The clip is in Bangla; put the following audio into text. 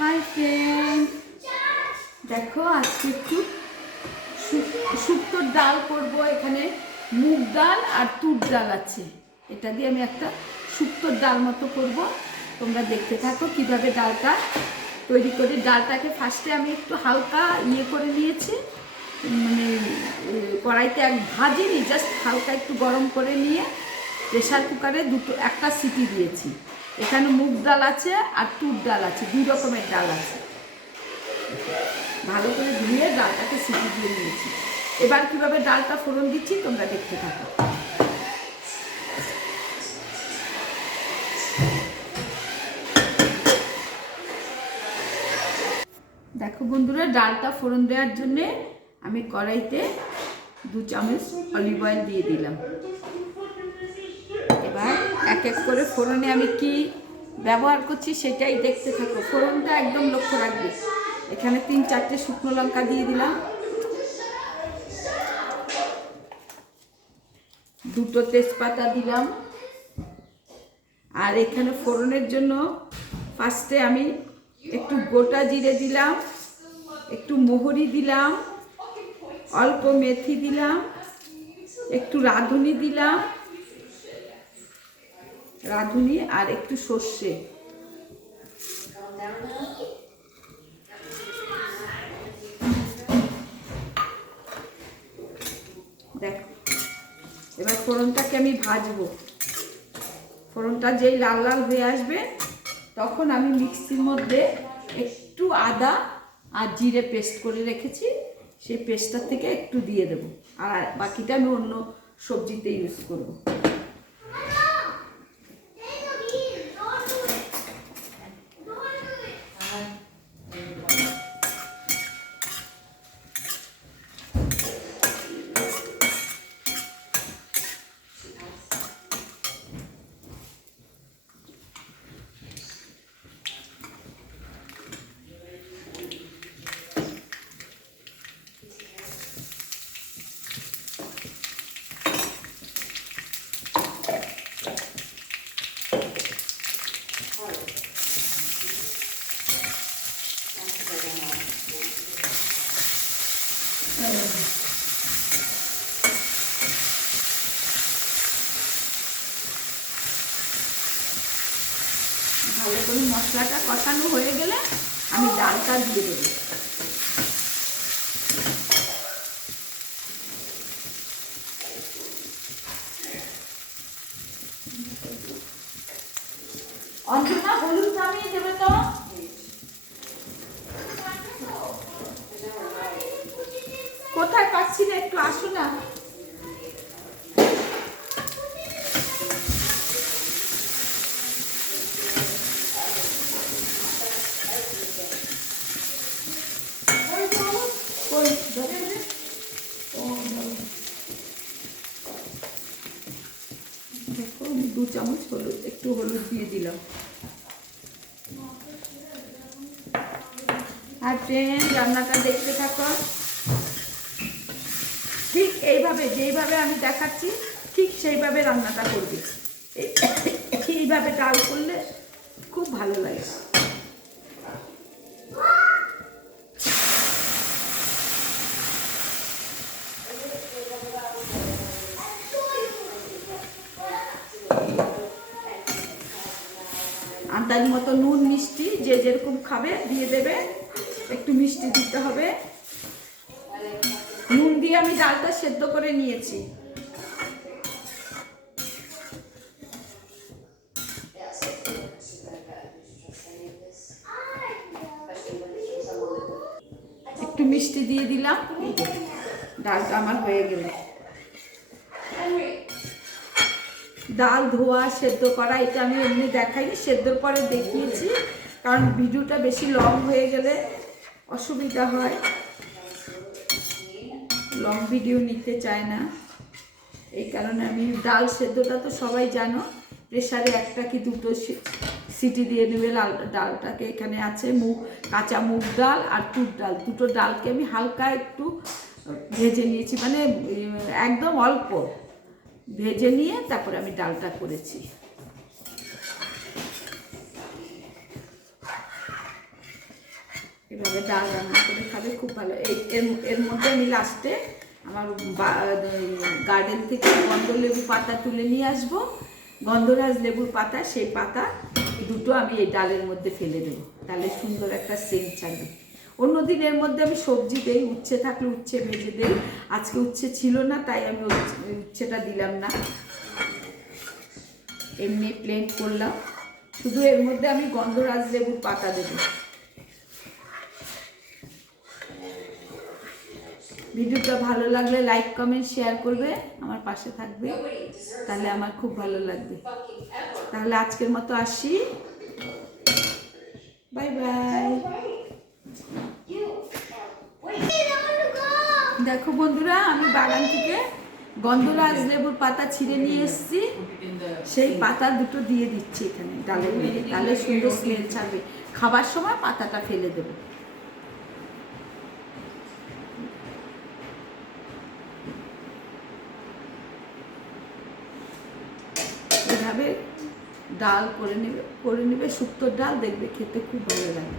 হাই ফ্রেন্ড, দেখো আজকে একটু শুক্তোর ডাল করব। এখানে মুগ ডাল আর তুর ডাল আছে, এটা দিয়ে আমি একটা শুক্তোর ডাল মতো করব। তোমরা দেখতে থাকো কিভাবে ডালটা তৈরি করি। ডালটাকে ফার্স্টে আমি একটু হালকা করে নিয়েছি, মানে কড়াইতে ভাজিনি, জাস্ট হালকা একটু গরম করে নিয়ে প্রেশার কুকারে একটা সিটি দিয়েছি। এখানে মুগ ডাল আছে আর তুর ডাল আছে, দুই রকমের ডাল আছে। ভালো করে ধুয়ে ডালটাকে সিটি দিয়ে নিয়েছি। এবার কিভাবে ডালটা ফোড়ন দিচ্ছি তোমরা দেখতে থাকো। দেখো বন্ধুরা, ডালটা ফোড়ন দেওয়ার জন্যে আমি কড়াইতে 2 চামচ অলিভ অয়েল দিয়ে দিলাম। এবার এক এক করে ফোড়নে আমি কি ব্যবহার করছি সেটাই দেখতে থাকো। ফোড়নটা একদম লক্ষ্য রাখবে। এখানে 3-4টে শুকনো লঙ্কা দিয়ে দিলাম, 2টো তেজপাতা দিলাম। আর এখানে ফোড়নের জন্য ফার্স্টে আমি একটু গোটা জিরে দিলাম, একটু মোহরি দিলাম, অল্প মেথি দিলাম, একটু রাঁধুনি দিলাম, রাঁধুনি আর একটু সর্ষে। দেখো এবার ফোড়নটাকে আমি ভাজবো। ফোড়নটা যেই লাল লাল হয়ে আসবে তখন আমি মিক্সির মধ্যে একটু আদা আর জিরে পেস্ট করে রেখেছি, সেই পেস্টটার থেকে একটু দিয়ে দেবো। আর বাকিটা আমি অন্য সবজিতে ইউজ করবো। ভালো করে মশলাটা কষানো হয়ে গেলে আমি ডালটা দিয়ে দেবো। অঞ্জনা, হলুদ নামিয়ে দেবে তো। কোথায় পাচ্ছি না, একটু আসো না। দেখো আমি 2 চামচ একটু হলুদ দিয়ে দিলাম। আর ফ্রেন্ড, রান্নাটা দেখতে থাকো। ঠিক এইভাবে যেইভাবে আমি দেখাচ্ছি ঠিক সেইভাবে রান্নাটা করবে। এইভাবে ডাল করলে খুব ভালো লাগে। আন্দাজ মতো নুন মিষ্টি যে যেরকম খাবে দিয়ে দেবে, একটু মিষ্টি দিতে হবে। নুন দিয়ে আমি ডালটা সেদ্ধ করে নিয়েছি। একটু মিষ্টি দিয়ে দিলাম, ডালটা আমার হয়ে গেল। ডাল ধোয়া সেদ্ধ করা এটা আমি এমনি দেখাইনি, সেদ্ধর পরে দেখিয়েছি, কারণ ভিডিওটা বেশি লং হয়ে গেলে অসুবিধা হয়, লং ভিডিও নিতে চায় না। এই কারণে আমি ডাল সেদ্ধটা তো সবাই জানো, প্রেসারে 1টা কি 2টো সিটি দিয়ে নেবে ডালটাকে। এখানে আছে কাঁচা মুগ ডাল আর তুর ডাল, 2টো ডালকে আমি হালকা একটু ভেজে নিয়েছি, মানে একদম অল্প ভেজে নিয়ে তারপরে আমি ডালটা করেছি। এভাবে ডাল রান্না করে খাবে, খুব ভালো। এর মধ্যে আমি লাস্টে আমার গার্ডেন থেকে গন্ধলেবু পাতা তুলে নিয়ে আসবো, গন্ধরাজ লেবুর পাতা, সেই পাতা দুটো আমি এই ডালের মধ্যে ফেলে দেবো, তাহলে সুন্দর একটা সেন্ট ছাড়বে। অন্যদিন এর মধ্যে আমি সবজি দেই, উচ্ছে থাকলে উচ্ছে ভেজে দেই, আজকে উচ্ছে ছিল না তাই আমি উচ্ছেটা দিলাম না, এমনি প্লেন করলাম। শুধু এর মধ্যে আমি গন্ধরাজ লেবুর পাতা দেবো। ভিডিওটা ভালো লাগলে লাইক কমেন্ট শেয়ার করবে, আমার পাশে থাকবে, তাহলে আমার খুব ভালো লাগবে। তাহলে আজকের মতো আসি, বাই বাই। দেখো বন্ধুরা, আমি বাগান থেকে গন্ধরাজ লেবুর পাতা ছিঁড়ে নিয়ে এসেছি, সেই পাতা দুটো দিয়ে দিচ্ছি এখানে ডালের মধ্যে, তাহলে সুন্দর স্মেল ছাড়বে। খাবার সময় পাতাটা ফেলে দেবো। এভাবে ডাল করে নেবে শুক্তোর ডাল, দেখবে খেতে খুব ভালো লাগে।